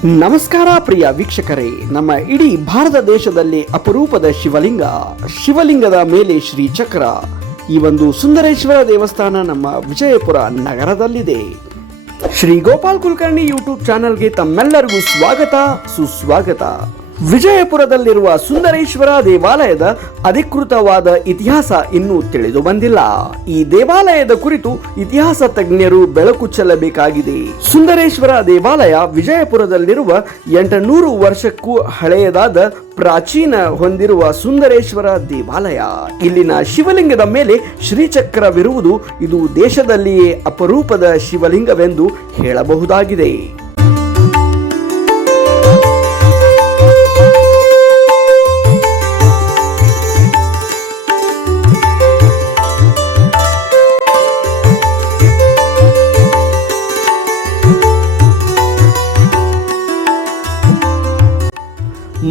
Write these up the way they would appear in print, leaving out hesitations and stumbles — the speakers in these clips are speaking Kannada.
ನಮಸ್ಕಾರ ಪ್ರಿಯ ವೀಕ್ಷಕರೇ, ನಮ್ಮ ಇಡೀ ಭಾರತ ದೇಶದಲ್ಲಿ ಅಪರೂಪದ ಶಿವಲಿಂಗದ ಮೇಲೆ ಶ್ರೀ ಚಕ್ರ. ಈ ಒಂದು ಸುಂದರೇಶ್ವರ ದೇವಸ್ಥಾನ ನಮ್ಮ ವಿಜಯಪುರ ನಗರದಲ್ಲಿದೆ. ಶ್ರೀ ಗೋಪಾಲ್ ಕುಲಕರ್ಣಿ ಯೂಟ್ಯೂಬ್ ಚಾನೆಲ್ಗೆ ತಮ್ಮೆಲ್ಲರಿಗೂ ಸ್ವಾಗತ ಸುಸ್ವಾಗತ. ವಿಜಯಪುರದಲ್ಲಿರುವ ಸುಂದರೇಶ್ವರ ದೇವಾಲಯದ ಅಧಿಕೃತವಾದ ಇತಿಹಾಸ ಇನ್ನೂ ತಿಳಿದು ಬಂದಿಲ್ಲ. ಈ ದೇವಾಲಯದ ಕುರಿತು ಇತಿಹಾಸ ತಜ್ಞರು ಬೆಳಕು ಚೆಲ್ಲಬೇಕಾಗಿದೆ. ಸುಂದರೇಶ್ವರ ದೇವಾಲಯ ವಿಜಯಪುರದಲ್ಲಿರುವ 800 ವರ್ಷಕ್ಕೂ ಹಳೆಯದಾದ ಪ್ರಾಚೀನ ಹೊಂದಿರುವ ಸುಂದರೇಶ್ವರ ದೇವಾಲಯ. ಇಲ್ಲಿನ ಶಿವಲಿಂಗದ ಮೇಲೆ ಶ್ರೀಚಕ್ರವಿರುವುದು ಇದು ದೇಶದಲ್ಲಿಯೇ ಅಪರೂಪದ ಶಿವಲಿಂಗವೆಂದು ಹೇಳಬಹುದಾಗಿದೆ.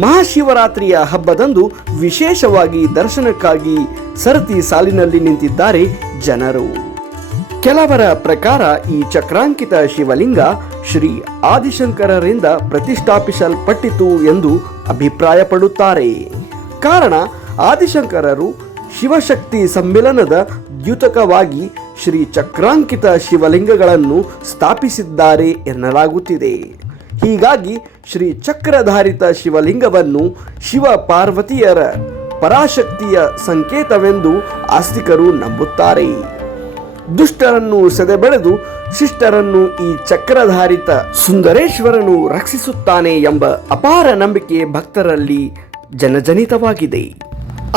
ಮಹಾಶಿವರಾತ್ರಿಯ ಹಬ್ಬದಂದು ವಿಶೇಷವಾಗಿ ದರ್ಶನಕ್ಕಾಗಿ ಸರತಿ ಸಾಲಿನಲ್ಲಿ ನಿಂತಿದ್ದಾರೆ ಜನರು. ಕೆಲವರ ಪ್ರಕಾರ ಈ ಚಕ್ರಾಂಕಿತ ಶಿವಲಿಂಗ ಶ್ರೀ ಆದಿಶಂಕರರಿಂದ ಪ್ರತಿಷ್ಠಾಪಿಸಲ್ಪಟ್ಟಿತು ಎಂದು ಅಭಿಪ್ರಾಯಪಡುತ್ತಾರೆ. ಕಾರಣ, ಆದಿಶಂಕರರು ಶಿವಶಕ್ತಿ ಸಮ್ಮಿಲನದ ದ್ಯುತಕವಾಗಿ ಶ್ರೀ ಚಕ್ರಾಂಕಿತ ಶಿವಲಿಂಗಗಳನ್ನು ಸ್ಥಾಪಿಸಿದ್ದಾರೆ ಎನ್ನಲಾಗುತ್ತಿದೆ. ಹೀಗಾಗಿ ಶ್ರೀ ಚಕ್ರಧಾರಿತ ಶಿವಲಿಂಗವನ್ನು ಶಿವ ಪಾರ್ವತಿಯರ ಪರಾಶಕ್ತಿಯ ಸಂಕೇತವೆಂದು ಆಸ್ತಿಕರು ನಂಬುತ್ತಾರೆ. ದುಷ್ಟರನ್ನು ಸೆದೆಬೆಳೆದು ಶಿಷ್ಟರನ್ನು ಈ ಚಕ್ರಧಾರಿತ ಸುಂದರೇಶ್ವರನು ರಕ್ಷಿಸುತ್ತಾನೆ ಎಂಬ ಅಪಾರ ನಂಬಿಕೆ ಭಕ್ತರಲ್ಲಿ ಜನಜನಿತವಾಗಿದೆ.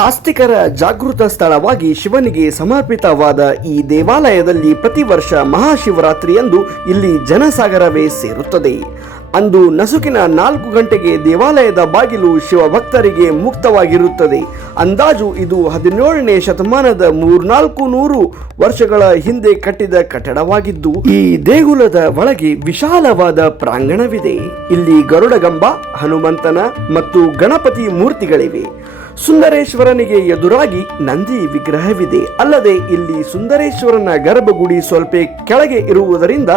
ಆಸ್ತಿಕರ ಜಾಗೃತ ಸ್ಥಳವಾಗಿ ಶಿವನಿಗೆ ಸಮರ್ಪಿತವಾದ ಈ ದೇವಾಲಯದಲ್ಲಿ ಪ್ರತಿ ವರ್ಷ ಮಹಾಶಿವರಾತ್ರಿಯಂದು ಇಲ್ಲಿ ಜನಸಾಗರವೇ ಸೇರುತ್ತದೆ. ಅಂದು ನಸುಕಿನ 4 ಗಂಟೆಗೆ ದೇವಾಲಯದ ಬಾಗಿಲು ಶಿವಭಕ್ತರಿಗೆ ಮುಕ್ತವಾಗಿರುತ್ತದೆ. ಅಂದಾಜು ಇದು 17ನೇ ಶತಮಾನದ 300-400 ವರ್ಷಗಳ ಹಿಂದೆ ಕಟ್ಟಿದ ಕಟ್ಟಡವಾಗಿದ್ದು, ಈ ದೇಗುಲದ ಒಳಗೆ ವಿಶಾಲವಾದ ಪ್ರಾಂಗಣವಿದೆ. ಇಲ್ಲಿ ಗರುಡಗಂಬ, ಹನುಮಂತನ ಮತ್ತು ಗಣಪತಿ ಮೂರ್ತಿಗಳಿವೆ. ಸುಂದರೇಶ್ವರನಿಗೆ ಎದುರಾಗಿ ನಂದಿ ವಿಗ್ರಹವಿದೆ. ಅಲ್ಲದೆ ಇಲ್ಲಿ ಸುಂದರೇಶ್ವರನ ಗರ್ಭಗುಡಿ ಸ್ವಲ್ಪ ಕೆಳಗೆ ಇರುವುದರಿಂದ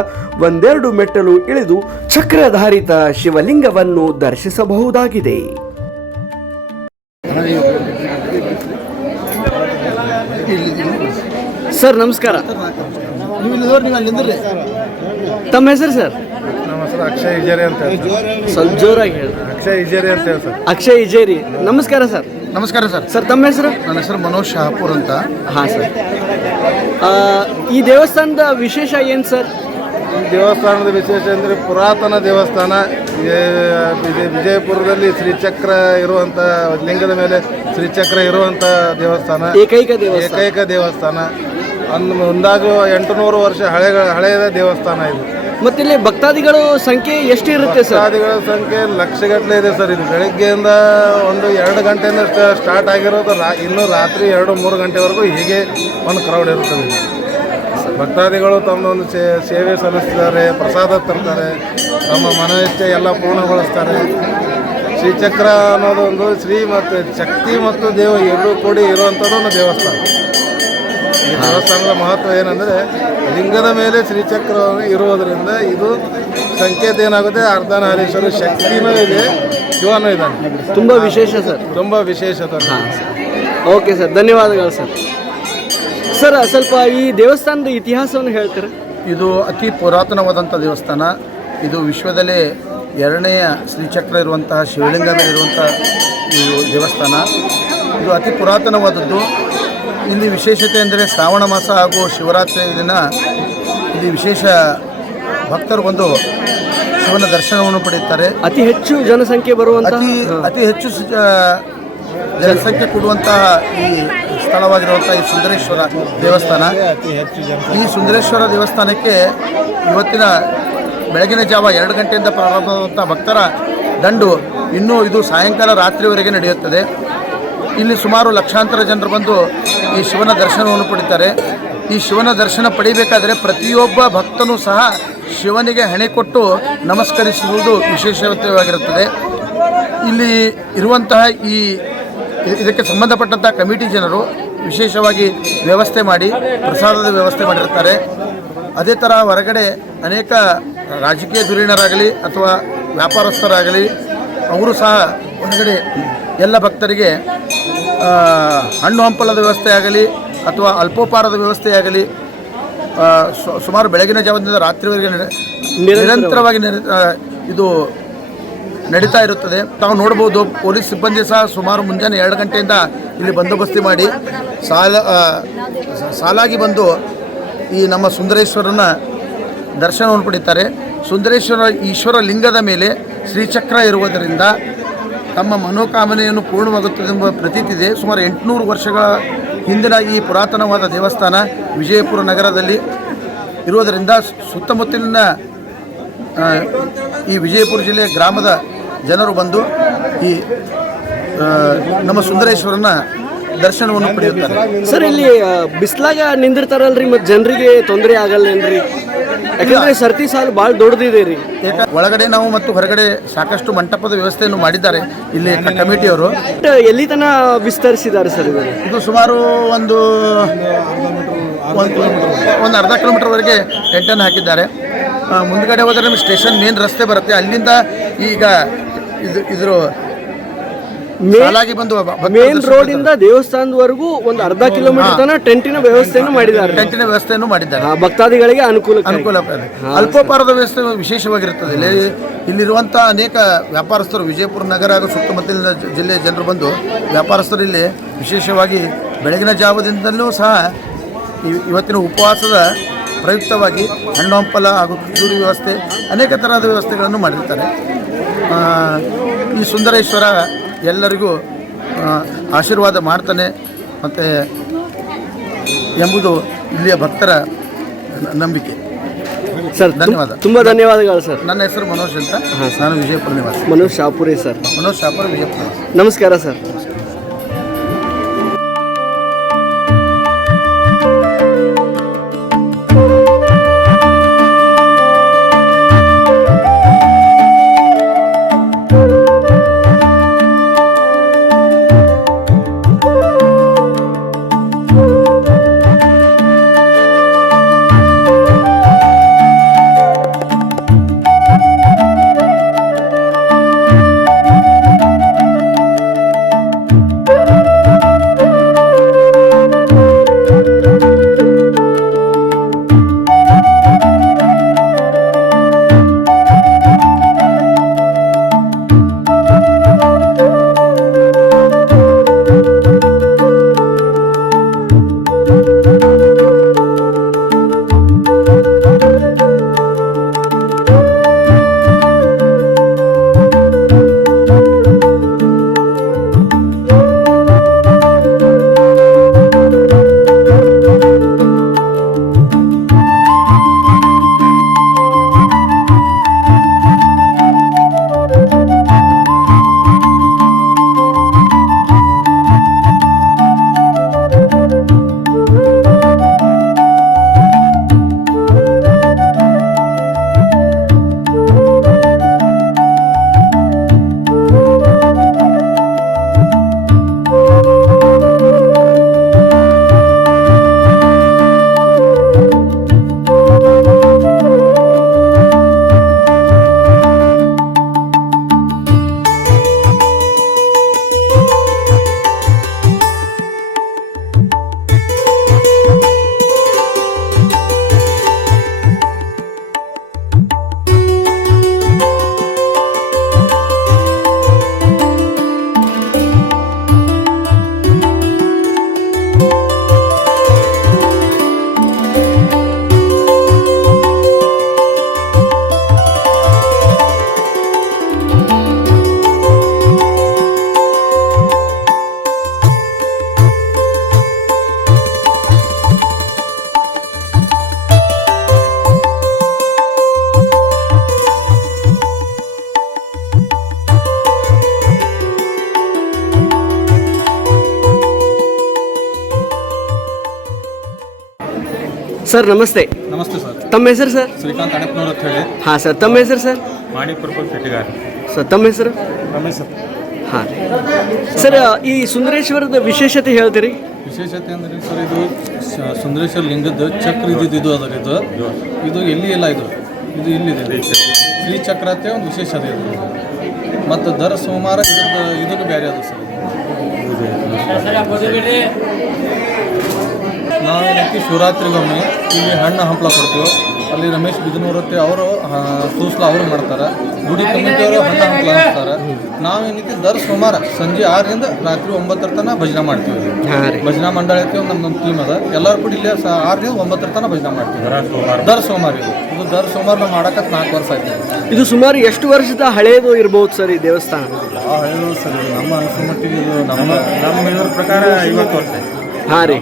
1-2 ಮೆಟ್ಟಲು ಇಳಿದು ಚಕ್ರಧಾರಿತ ಶಿವಲಿಂಗವನ್ನು ದರ್ಶಿಸಬಹುದಾಗಿದೆ. ಸರ್ ನಮಸ್ಕಾರ, ತಮ್ಮ ಹೆಸರು ಸರ್? ನಮ್ಮ ಹೆಸರು ಅಕ್ಷಯ್ ಇಜೇರಿ ಅಂತ. ಸ್ವಲ್ಪ ಜೋರಾಗಿ ಹೇಳಿ. ಅಕ್ಷಯ್ ಇಜೇರಿ ಅಂತ ಹೇಳಿ ಸರ್. ಅಕ್ಷಯ್ ಇಜೇರಿ, ನಮಸ್ಕಾರ ಸರ್. ನಮಸ್ಕಾರ ಸರ್. ಸರ್ ತಮ್ಮ ಹೆಸರು? ನನ್ನ ಹೆಸರು ಮನೋಜ್ ಶಹಾಪುರ್ ಅಂತ. ಹಾಂ ಸರ್, ಈ ದೇವಸ್ಥಾನದ ವಿಶೇಷ ಏನು ಸರ್? ದೇವಸ್ಥಾನದ ವಿಶೇಷ ಅಂದರೆ ಪುರಾತನ ದೇವಸ್ಥಾನ. ವಿಜಯಪುರದಲ್ಲಿ ಶ್ರೀಚಕ್ರ ಇರುವಂಥ, ಲಿಂಗದ ಮೇಲೆ ಶ್ರೀಚಕ್ರ ಇರುವಂಥ ದೇವಸ್ಥಾನ, ಏಕೈಕ ದೇವಸ್ಥಾನ. ಅಂದಾಜು 800 ವರ್ಷ ಹಳೆಯದ ದೇವಸ್ಥಾನ ಇದು. ಮತ್ತೆ ಇಲ್ಲಿ ಭಕ್ತಾದಿಗಳು ಸಂಖ್ಯೆ ಎಷ್ಟು ಇರುತ್ತೆ ಸರ್? ಭಕ್ತಾದಿಗಳ ಸಂಖ್ಯೆ ಲಕ್ಷಗಟ್ಟಲೆ ಇದೆ ಸರ್. ಇದು ಬೆಳಗ್ಗೆಯಿಂದ 1-2 ಗಂಟೆಯಿಂದ ಸ್ಟಾರ್ಟ್ ಆಗಿರೋದು ಇನ್ನೂ ರಾತ್ರಿ 2-3 ಗಂಟೆವರೆಗೂ ಹೀಗೆ ಒಂದು ಕ್ರೌಡ್ ಇರುತ್ತದೆ. ಭಕ್ತಾದಿಗಳು ತಮ್ಮದೊಂದು ಸೇವೆ ಸಲ್ಲಿಸ್ತಾರೆ, ಪ್ರಸಾದ ತರ್ತಾರೆ, ತಮ್ಮ ಮನೋಇಚ್ಛೆ ಎಲ್ಲ ಪೂರ್ಣಗೊಳಿಸ್ತಾರೆ. ಶ್ರೀಚಕ್ರ ಅನ್ನೋದು ಒಂದು ಶ್ರೀ ಮತ್ತು ಶಕ್ತಿ ಮತ್ತು ದೇವ ಎರಡೂ ಕೂಡಿ ಇರುವಂಥದ್ದು ಒಂದು ದೇವಸ್ಥಾನ. ಈ ದೇವಸ್ಥಾನದ ಮಹತ್ವ ಏನಂದರೆ, ಲಿಂಗದ ಮೇಲೆ ಶ್ರೀಚಕ್ರ ಇರುವುದರಿಂದ ಇದು ಸಂಕೇತ ಏನಾಗುತ್ತೆ, ಅರ್ಧನಾರೀಶ್ವರ ಶಕ್ತಿನೂ ಇದೆ, ಶಿವನೂ ಇದ್ದಾನೆ. ತುಂಬ ವಿಶೇಷ ಸರ್, ತುಂಬ ವಿಶೇಷತೆ. ಹಾಂ, ಓಕೆ ಸರ್, ಧನ್ಯವಾದಗಳು ಸರ್. ಸರ್ ಸ್ವಲ್ಪ ಈ ದೇವಸ್ಥಾನದ ಇತಿಹಾಸವನ್ನು ಹೇಳ್ತೀರಾ? ಇದು ಅತಿ ಪುರಾತನವಾದಂಥ ದೇವಸ್ಥಾನ. ಇದು ವಿಶ್ವದಲ್ಲೇ 2ನೇ ಶ್ರೀಚಕ್ರ ಇರುವಂತಹ ಶಿವಲಿಂಗ ಮೇಲೆ ಇರುವಂಥ ಈ ದೇವಸ್ಥಾನ. ಇದು ಅತಿ ಪುರಾತನವಾದದ್ದು. ಇಲ್ಲಿ ವಿಶೇಷತೆ ಎಂದರೆ ಶ್ರಾವಣ ಮಾಸ ಹಾಗೂ ಶಿವರಾತ್ರಿ ದಿನ ಇಲ್ಲಿ ವಿಶೇಷ ಭಕ್ತರು ಬಂದು ಶಿವನ ದರ್ಶನವನ್ನು ಪಡೆಯುತ್ತಾರೆ. ಅತಿ ಹೆಚ್ಚು ಜನಸಂಖ್ಯೆ ಬರುವಂಥ, ಅತಿ ಹೆಚ್ಚು ಜನಸಂಖ್ಯೆ ಕೊಡುವಂತಹ ಈ ಸ್ಥಳವಾಗಿರುವಂಥ ಈ ಸುಂದರೇಶ್ವರ ದೇವಸ್ಥಾನ. ಈ ಸುಂದರೇಶ್ವರ ದೇವಸ್ಥಾನಕ್ಕೆ ಇವತ್ತಿನ ಬೆಳಗಿನ ಜಾವ 2 ಗಂಟೆಯಿಂದ ಪ್ರಾರಂಭವಾದಂಥ ಭಕ್ತರ ದಂಡು ಇನ್ನೂ ಇದು ಸಾಯಂಕಾಲ ರಾತ್ರಿವರೆಗೆ ನಡೆಯುತ್ತದೆ. ಇಲ್ಲಿ ಸುಮಾರು ಲಕ್ಷಾಂತರ ಜನರು ಬಂದು ಈ ಶಿವನ ದರ್ಶನವನ್ನು ಪಡಿತಾರೆ. ಈ ಶಿವನ ದರ್ಶನ ಪಡಿಬೇಕಾದರೆ ಪ್ರತಿಯೊಬ್ಬ ಭಕ್ತನೂ ಸಹ ಶಿವನಿಗೆ ಹಣೆ ಕೊಟ್ಟು ನಮಸ್ಕರಿಸುವುದು ವಿಶೇಷವಾಗಿರುತ್ತದೆ. ಇಲ್ಲಿ ಇರುವಂತಹ ಇದಕ್ಕೆ ಸಂಬಂಧಪಟ್ಟಂಥ ಕಮಿಟಿ ಜನರು ವಿಶೇಷವಾಗಿ ವ್ಯವಸ್ಥೆ ಮಾಡಿ ಪ್ರಸಾದದ ವ್ಯವಸ್ಥೆ ಮಾಡಿರ್ತಾರೆ. ಅದೇ ಥರ ಹೊರಗಡೆ ಅನೇಕ ರಾಜಕೀಯ ಧುರೀಣರಾಗಲಿ ಅಥವಾ ವ್ಯಾಪಾರಸ್ಥರಾಗಲಿ ಅವರು ಸಹ ಹೊರಗಡೆ ಎಲ್ಲ ಭಕ್ತರಿಗೆ ಹಣ್ಣು ಹಂಪಲದ ವ್ಯವಸ್ಥೆ ಆಗಲಿ ಅಥವಾ ಅಲ್ಪೋಪಹಾರದ ವ್ಯವಸ್ಥೆ ಆಗಲಿ ಸುಮಾರು ಬೆಳಗಿನ ಜಾವದಿಂದ ರಾತ್ರಿವರೆಗೆ ನಿರಂತರವಾಗಿ ಇದು ನಡೀತಾ ಇರುತ್ತದೆ. ತಾವು ನೋಡ್ಬೋದು, ಪೊಲೀಸ್ ಸಿಬ್ಬಂದಿ ಸಹ ಸುಮಾರು ಮುಂಜಾನೆ 2 ಗಂಟೆಯಿಂದ ಇಲ್ಲಿ ಬಂದೋಬಸ್ತಿ ಮಾಡಿ ಸಾಲಾಗಿ ಬಂದು ಈ ನಮ್ಮ ಸುಂದರೇಶ್ವರನ ದರ್ಶನವನ್ನು ಪಡೀತಾರೆ. ಈಶ್ವರ ಲಿಂಗದ ಮೇಲೆ ಶ್ರೀಚಕ್ರ ಇರುವುದರಿಂದ ತಮ್ಮ ಮನೋಕಾಮನೆಯನ್ನು ಪೂರ್ಣವಾಗುತ್ತದೆ ಎಂಬ ಪ್ರತೀತಿ ಇದೆ. ಸುಮಾರು 800 ವರ್ಷಗಳ ಹಿಂದಿನ ಈ ಪುರಾತನವಾದ ದೇವಸ್ಥಾನ ವಿಜಯಪುರ ನಗರದಲ್ಲಿ ಇರುವುದರಿಂದ ಸುತ್ತಮುತ್ತಲಿನ ಈ ವಿಜಯಪುರ ಜಿಲ್ಲೆಯ ಗ್ರಾಮದ ಜನರು ಬಂದು ಈ ನಮ್ಮ ಸುಂದರೇಶ್ವರನ ದರ್ಶನವನ್ನು ಪಡೆಯುತ್ತಾರೆ. ಸರ್, ಇಲ್ಲಿ ಬಿಸ್ಲಾಗ ನಿಂದಿರ್ತಾರಲ್ರಿ, ಮತ್ತು ಜನರಿಗೆ ತೊಂದರೆ ಆಗಲ್ಲೇನ್ರಿ? ಯಾಕಂದ್ರೆ ಸರ್ತಿ ಸಾಲು ಭಾಳ ದೊಡ್ಡದಿದೆ ರೀ. ಒಳಗಡೆ ನಾವು ಮತ್ತು ಹೊರಗಡೆ ಸಾಕಷ್ಟು ಮಂಟಪದ ವ್ಯವಸ್ಥೆಯನ್ನು ಮಾಡಿದ್ದಾರೆ ಇಲ್ಲಿ ಕಮಿಟಿಯವರು. ಎಲ್ಲಿ ತನ ವಿಸ್ತರಿಸಿದ್ದಾರೆ ಸರ್ ಇದು ಸುಮಾರು ಒಂದು ಅರ್ಧ ಕಿಲೋಮೀಟರ್ವರೆಗೆ ಟೆಂಟನ್ನು ಹಾಕಿದ್ದಾರೆ. ಮುಂದ್ಗಡೆ ಹೋದರೆ ನಮಗೆ ಸ್ಟೇಷನ್ ಮೇನ್ ರಸ್ತೆ ಬರುತ್ತೆ. ಅಲ್ಲಿಂದ ಈಗ ಇದ್ರ ಬಂದು ಮೇನ್ ರೋಡ್ ಇಂದ ದೇವಸ್ಥಾನದವರೆಗೂ ಒಂದು ಅರ್ಧ ಕಿಲೋಮೀಟರ್ ತನಕ ಟೆಂಟಿನ ವ್ಯವಸ್ಥೆಯನ್ನು ಮಾಡಿದ್ದಾರೆ. ಭಕ್ತಾದಿಗಳಿಗೆ ಅನುಕೂಲ. ಅಲ್ಪೋಪಹಾರದ ವ್ಯವಸ್ಥೆ ವಿಶೇಷವಾಗಿರುತ್ತದೆ. ಇಲ್ಲಿರುವಂಥ ಅನೇಕ ವ್ಯಾಪಾರಸ್ಥರು ವಿಜಯಪುರ ನಗರ ಹಾಗೂ ಸುತ್ತಮುತ್ತಲಿನ ಜಿಲ್ಲೆಯ ಜನರು ಬಂದು ವ್ಯಾಪಾರಸ್ಥರು ಇಲ್ಲಿ ವಿಶೇಷವಾಗಿ ಬೆಳಗಿನ ಜಾವದಿಂದಲೂ ಸಹ ಇವತ್ತಿನ ಉಪವಾಸದ ಪ್ರಯುಕ್ತವಾಗಿ ಹಣ್ಣು ಹಂಪಲ ಹಾಗೂ ಕಿಚೂರಿ ವ್ಯವಸ್ಥೆ ಅನೇಕ ತರಹದ ವ್ಯವಸ್ಥೆಗಳನ್ನು ಮಾಡಿರ್ತಾರೆ. ಈ ಸುಂದರೇಶ್ವರ ಎಲ್ಲರಿಗೂ ಆಶೀರ್ವಾದ ಮಾಡ್ತಾನೆ ಮತ್ತು ಎಂಬುದು ಇಲ್ಲಿಯ ಭಕ್ತರ ನಂಬಿಕೆ. ಸರ್, ಧನ್ಯವಾದ. ತುಂಬ ಧನ್ಯವಾದಗಳು ಸರ್. ನನ್ನ ಹೆಸರು ಮನೋಜ್ ಅಂತ. ನಾನು ವಿಜಯಪುರ ನಿವಾಸಿ. ಮನೋಜ್ ಶಾಪುರಿ ಸರ್. ಮನೋಜ್ ಶಾಪುರಿ, ವಿಜಯಪುರ. ನಮಸ್ಕಾರ ಸರ್. ಸರ್ ನಮಸ್ತೆ. ನಮಸ್ತೆ ಸರ್. ತಮ್ಮ ಹೆಸರು ಸರ್? ಶ್ರೀಕಾಂತ್ ಅಣಪ್ಪನವ್ರು ಅಂತ ಹೇಳಿ. ಹಾಂ ಸರ್, ತಮ್ಮ ಹೆಸರು ಸರ್? ಮಾಣಿಪುರ ಶೆಟ್ಟಿಗಾರ ಸರ್. ತಮ್ಮ ಹೆಸರು? ರಮೇಶ್ ಸರ್. ಹಾಂ ಸರ್, ಈ ಸುಂದರೇಶ್ವರದ ವಿಶೇಷತೆ ಹೇಳ್ತೀರಿ? ವಿಶೇಷತೆ ಅಂದರೆ ಸರ್, ಇದು ಸುಂದರೇಶ್ವರ ಲಿಂಗದ ಚಕ್ರ ಇದು ಅದ. ಇದು ಎಲ್ಲಿ ಎಲ್ಲ ಇದು ಇಲ್ಲಿದೆ ಶ್ರೀಚಕ್ರ ಅಂತ ಒಂದು ವಿಶೇಷ ಅದ ಇದು ಮತ್ತು ದರ ಸೋಮವಾರ ಇದನ್ನು ಬೇರೆ ಅದು ಸರ್ ನಾವೇನೈತಿ ಶಿವರಾತ್ರಿಗೊಮ್ಮೆ ಇಲ್ಲಿ ಹಣ್ಣು ಹಂಪಲ ಕೊಡ್ತೀವಿ ಅಲ್ಲಿ ರಮೇಶ್ ಬಿಜನೂರತ್ತೆ ಅವರು ಸೂಸ್ಲ ಅವರು ಮಾಡ್ತಾರೆ ಗುಡಿ ಕಮಿಟಿಯವರು ಹಣ್ಣು ಹಂಪಲ ಹಂಚ್ತಾರೆ ನಾವೇನೈತಿ ದರ ಸೋಮವಾರ ಸಂಜೆ 6ರಿಂದ ರಾತ್ರಿ 9 ತನಕ ಭಜನೆ ಮಾಡ್ತೀವಿ ಭಜನಾ ಮಂಡಳ ಐತಿ ನಮ್ಮ ಟೀಮ್ ಅದ ಎಲ್ಲರೂ ಕೂಡ ಇಲ್ಲೇ 6ರಿಂದ 9 ತನಕ ಭಜನೆ ಮಾಡ್ತೀವಿ ದರ ಸೋಮವಾರ ಇದು ದರ ಸೋಮವಾರ ನಾವು ಮಾಡಕತ್ 4 ವರ್ಷ ಆಯ್ತು. ಇದು ಸುಮಾರು ಎಷ್ಟು ವರ್ಷದ ಹಳೆಯದು ಇರ್ಬೋದು ಸರ್ ಈ ದೇವಸ್ಥಾನ? ಹಳೆಯದು ಸರ್ ಇದು ನಮ್ಮ ಅನಿಸೋ ಮಟ್ಟಿಗೆ ಇದು ನಮ್ಮ ಇದ್ರ ಪ್ರಕಾರ 50 ವರ್ಷ. ಹಾಂ ರೀ,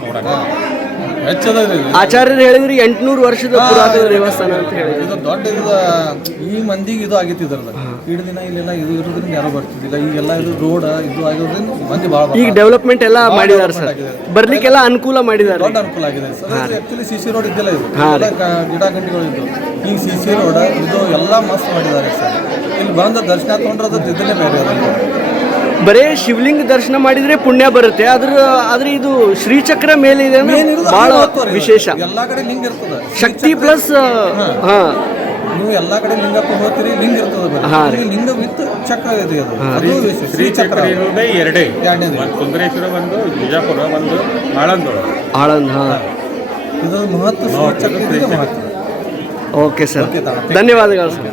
ಆಚಾರ್ಯರು ಹೇಳಿದ್ರಿ 800 ವರ್ಷದ ಪುರಾತನ ದೇವಸ್ಥಾನ ಅಂತ ಹೇಳಿದ್ರು. ಇದು ದೊಡ್ಡ ಈ ಮಂದಿಗೆ ಇದು ಆಗೈತಿ ಇದ್ರದ ಇಡ ದಿನ ಇಲ್ಲೆಲ್ಲ ಇದು ಇರೋದ್ರಿಂದ ಯಾರು ಬರ್ತಿದ್ದಿಲ್ಲ. ಈಗೆಲ್ಲ ಇದು ರೋಡ್ ಇದು ಆಗೋದ್ರಿಂದ ಮಂದಿ ಭಾಳ ಈಗ ಡೆವಲಪ್ಮೆಂಟ್ ಎಲ್ಲ ಮಾಡಿದ್ದಾರೆ ಸರ್, ಬರ್ಲಿಕ್ಕೆಲ್ಲ ಅನುಕೂಲ ಮಾಡಿದ್ದಾರೆ, ದೊಡ್ಡ ಅನುಕೂಲ ಆಗಿದೆ ಸರ್. ಆಕ್ಚುಲಿ CC ರೋಡ್ ಇದ್ದಿಲ್ಲ, ಇದು ಗಿಡ ಗಂಟೆಗಳು ಇದ್ದು ಈಗ CC ರೋಡ್ ಇದು ಎಲ್ಲ ಮಸ್ತ್ ಮಾಡಿದ್ದಾರೆ ಸರ್. ಇಲ್ಲಿ ಬಂದ ದರ್ಶನ ತೊಗೊಂಡ್ರೆ ಇದನ್ನೇ ಬೇರೆ ಅದ. ಬರೇ ಶಿವಲಿಂಗ ದರ್ಶನ ಮಾಡಿದ್ರೆ ಪುಣ್ಯ ಬರುತ್ತೆ, ಆದ್ರೆ ಇದು ಶ್ರೀಚಕ್ರ ಮೇಲೆ ಇದೆ ಬಹಳ ವಿಶೇಷ. ಎಲ್ಲಾ ಕಡೆ ಲಿಂಗ ಇರ್ತದೆ, ಶಕ್ತಿ ಪ್ಲಸ್ ನೀವು ಎಲ್ಲಾ ಕಡೆ ಲಿಂಗಪ್ಪ ಹೋಗ್ತೀರಿ, ಲಿಂಗ ಇರ್ತದೆ, ಲಿಂಗ ವಿತ್ ಚಕ್ರ ಇದೆ. ಅದು ಶ್ರೀಚಕ್ರ ಇರೋದೇ ಎರಡನೇದು, ಸುಂದರೇಶ್ವರ ಒಂದು, ಬಿಜಾಪುರ ಒಂದು, ಆಳಂದ್. ಇದು ಮಹತ್ವ ಶ್ರೀಚಕ್ರ ಮಹತ್ವ. ಓಕೆ ಸರ್, ಧನ್ಯವಾದಗಳು ಸರ್.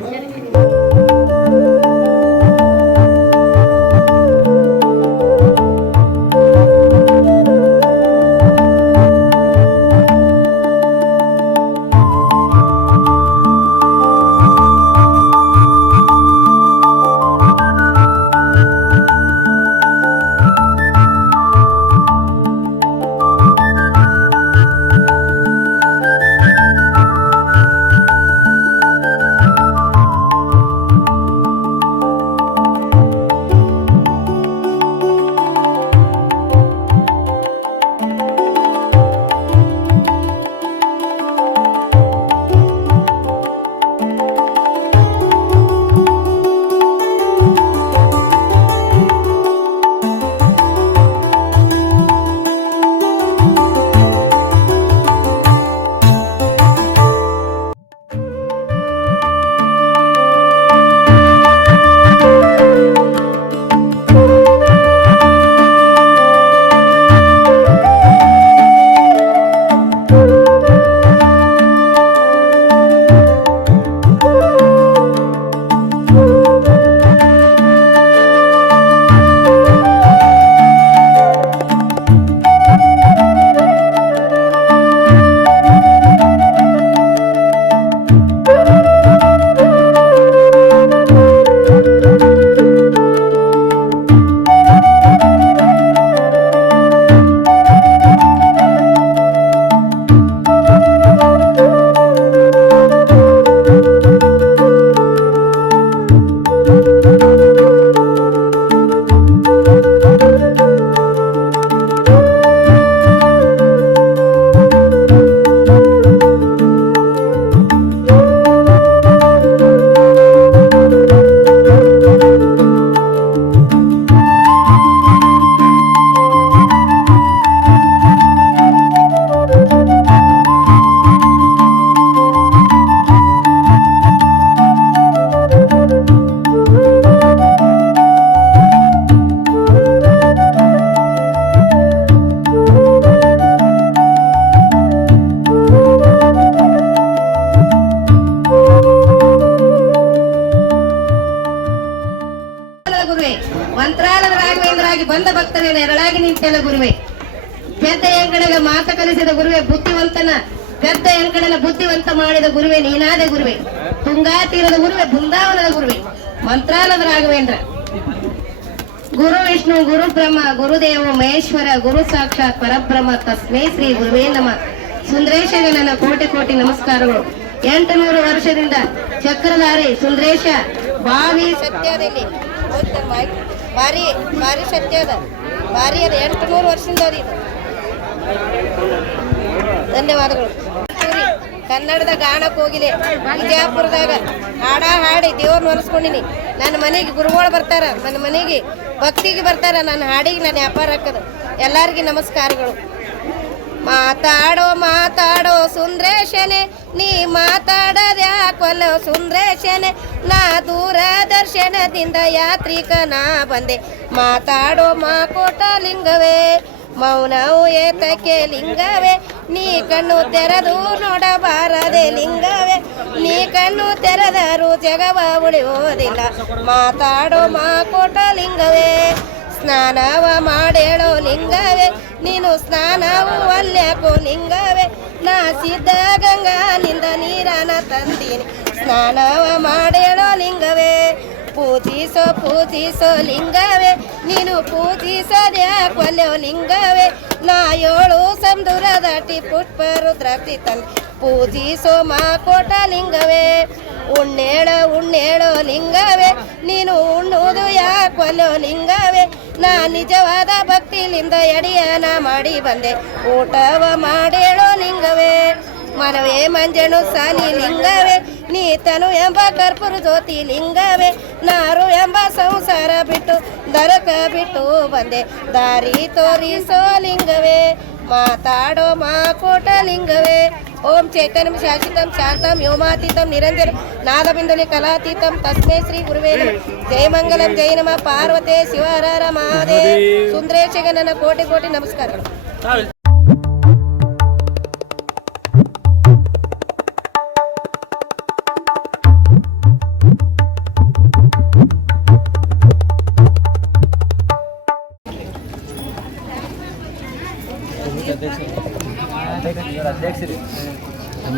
ಮಂತ್ರಾಲಯದ ರಾಘವೇಂದ್ರಾಗಿ ಬಂದ ಭಕ್ತನೇ ನೆರಳಾಗಿ ನಿಂತೆಲ್ಲ ಗುರುವೆ. ಪೆದ್ದ ಎಂಕಡಗ ಮಾತ ಕಲಿಸಿದ ಗುರುವೆ, ಬುದ್ಧಿವಂತನ ಪೆದ್ದ ಎಂಕಡನ ಬುದ್ಧಿವಂತ ಮಾಡಿದ ಗುರುವೆ ನೀನಾದ ಗುರುವೆ. ತುಂಗಾ ತೀರದ ಗುರುವೆ, ಬೃಂದಾವನದ ಗುರುವೆ, ಮಂತ್ರಾಲಯದ ರಾಘವೇಂದ್ರ. ಗುರು ವಿಷ್ಣು, ಗುರು ಬ್ರಹ್ಮ, ಗುರುದೇವ ಮಹೇಶ್ವರ, ಗುರು ಸಾಕ್ಷಾತ್ ಪರಬ್ರಹ್ಮ, ತಸ್ಮೈ ಶ್ರೀ ಗುರುವೇ ನಮಃ. ಸುಂದರೇಶಗೆ ನನ್ನ ಕೋಟಿ ಕೋಟಿ ನಮಸ್ಕಾರಗಳು. 800 ವರ್ಷದಿಂದ ಚಕ್ರಧಾರಿ ಸುಂದರೇಶ ಬಾವಿ ಸತ್ಯದಲ್ಲಿ ಭಾರಿ ಭಾರಿ ಸತ್ಯದ ಭಾರಿ ಅದ. 800 ವರ್ಷದಿಂದ ಅದು ಇದು. ಧನ್ಯವಾದಗಳು. ಕನ್ನಡದ ಗಾಣಕ್ಕೆ ಹೋಗಿಲೆ, ವಿಜಯಪುರದಾಗ ಹಾಡ ಹಾಡಿ ದೇವ್ರನ್ನ ಹೊರಸ್ಕೊಂಡಿನಿ. ನನ್ನ ಮನೆಗೆ ಗುರುಗಳು ಬರ್ತಾರ, ನನ್ನ ಮನೆಗೆ ಭಕ್ತಿಗೆ ಬರ್ತಾರ, ನನ್ನ ಹಾಡಿಗೆ ನನ್ನ ವ್ಯಾಪಾರ ಹಾಕದ. ಎಲ್ಲರಿಗೂ ನಮಸ್ಕಾರಗಳು. ಮಾತಾಡೋ ಮಾತಾಡೋ ಸುಂದ್ರೇಶನೆ ನೀ ಮಾತಾಡದ್ಯಾಕೊಲ್ಲ ಸುಂದ್ರೇಶನೆ ನಾ ದೂರದರ್ಶನದಿಂದ ಯಾತ್ರಿಕನ ಬಂದೆ ಮಾತಾಡೋ ಮಾಕೋಟ ಲಿಂಗವೇ ಮೌನವು ಏತಕ್ಕೆ ಲಿಂಗವೇ ನೀ ಕಣ್ಣು ತೆರೆದು ನೋಡಬಾರದೆ ಲಿಂಗವೇ ನೀ ಕಣ್ಣು ತೆರೆದರೂ ಜಗವ ಉಳಿಯೋದಿಲ್ಲ ಮಾತಾಡೋ ಮಾಕೋಟ ಲಿಂಗವೇ ಸ್ನಾನವ ಮಾಡೇಳೋ ಲಿಂಗವೇ ನೀನು ಸ್ನಾನವು ಅಲ್ಯಾಕೋ ಲಿಂಗವೇ ನಾ ಸಿದ್ಧ ಗಂಗಾನಿಂದ ನೀರನ ತಂದೀನಿ ಸ್ನಾನವ ಮಾಡೇಳೋ ಲಿಂಗವೇ ಪೂಜಿಸೋ ಪೂಜಿಸೋ ಲಿಂಗವೇ ನೀನು ಪೂಜಿಸದ್ಯಾಕೊಲ್ಲೋ ಲಿಂಗವೇ ನಾ 7 ಸಮುದ್ರ ದಾಟಿ ಪುಷ್ಪ ರುದ್ರಾಕ್ಷಿ ತಂದೆ ಪೂಜಿಸೋ ಮಾಕೋಟ ಲಿಂಗವೇ ಉಣ್ಣೇಳೋ ಲಿಂಗವೇ ನೀನು ಉಣ್ಣುವುದು ಯಾಕೊಲ್ಲೋ ಲಿಂಗವೇ ನಾ ನಿಜವಾದ ಭಕ್ತಿಲಿಂದ ಎಡಿಯನ ಮಾಡಿ ಬಂದೆ ಊಟವ ಮಾಡೇಳೋ ಲಿಂಗವೇ ಮನವೇ ಮಂಜನು ಸಾಲಿ ಲಿಂಗವೇ ನೀ ತನು ಎಂಬ ಕರ್ಪೂರ ಜ್ಯೋತಿ ಲಿಂಗವೇ ನಾರು ಎಂಬ ಸಂಸಾರ ಬಿಟ್ಟು ದರಕ ಬಿಟ್ಟು ಬಂದೆ ದಾರಿ ತೋರಿಸೋ ಲಿಂಗವೇ ಮಾತಾಡೋ ಮಾಕೋಟ ಲಿಂಗವೇ ಓಂ ಚೈತನ್ಯಂ ಶಾಶ್ವತಂ ಶಾಂತಂ ವ್ಯೋಮಾತೀತಂ ನಿರಂಜನ ನಾದಬಿಂದುಲಿ ಕಲಾತೀತಂ ತಸ್ಮೈ ಶ್ರೀ ಗುರುವೇ ನಮಃ ಜಯ ಮಂಗಲಂ ಜೈ ನಮಃ ಪಾರ್ವತೆ ಶಿವಹರ ಮಹಾದೇವ ಸುಂದರೇಶಗೆ ನನ್ನ ಕೋಟಿ ಕೋಟಿ ನಮಸ್ಕಾರಗಳು.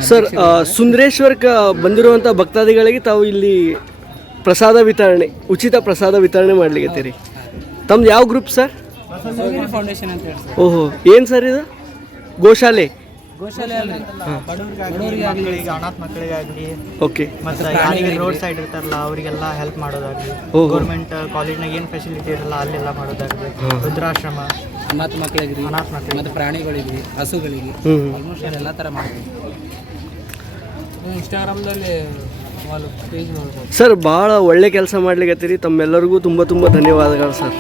ಸರ್ ಸುಂದರೇಶ್ವರಕ್ಕೆ ಬಂದಿರುವಂಥ ಭಕ್ತಾದಿಗಳಿಗೆ ತಾವು ಇಲ್ಲಿ ಪ್ರಸಾದ ವಿತರಣೆ ಉಚಿತ ಪ್ರಸಾದ ವಿತರಣೆ ಮಾಡ್ಲಿಕ್ಕೆ ತಮ್ದು ಯಾವ ಗ್ರೂಪ್ ಸರ್? ಫೌಂಡೇಶನ್ ಅಂತ ಹೇಳಿ ಓಹೋ ಏನು ಸರ್ ಇದು ಗೋಶಾಲೆ ಅಲ್ರಿ ಬಡವರಿಗಾಗಲಿ ಅನಾಥ ಮಕ್ಕಳಿಗಾಗಲಿ ಓಕೆ ಮತ್ತು ಯಾರಿಗೆ ರೋಡ್ ಸೈಡ್ ಇರ್ತಾರಲ್ಲ ಅವರಿಗೆಲ್ಲ ಹೆಲ್ಪ್ ಮಾಡೋದಾಗಲಿ ಗೌರ್ಮೆಂಟ್ ಕಾಲೇಜ್ನಾಗ ಏನು ಫೆಸಿಲಿಟಿ ಇರಲ್ಲ ಅಲ್ಲೆಲ್ಲ ಮಾಡೋದಾಗಲಿ ವೃದ್ಧಾಶ್ರಮ ಅನಾಥ ಮಕ್ಕಳಿಗೆ ಮತ್ತು ಪ್ರಾಣಿಗಳಿಗೆ ಹಸುಗಳಿಗೆ ಆಲ್ಮೋಸ್ಟ್ ಎಲ್ಲ ಥರ ಮಾಡ್ತೀವಿ. ಇನ್ಸ್ಟಾಗ್ರಾಮ್ದಲ್ಲಿ ಪೇಜ್ ನೋಡ್ಬೋದು ಸರ್. ಭಾಳ ಒಳ್ಳೆ ಕೆಲಸ ಮಾಡ್ಲಿಕ್ಕೆ ತಮ್ಮೆಲ್ಲರಿಗೂ ತುಂಬ ತುಂಬ ಧನ್ಯವಾದಗಳು ಸರ್.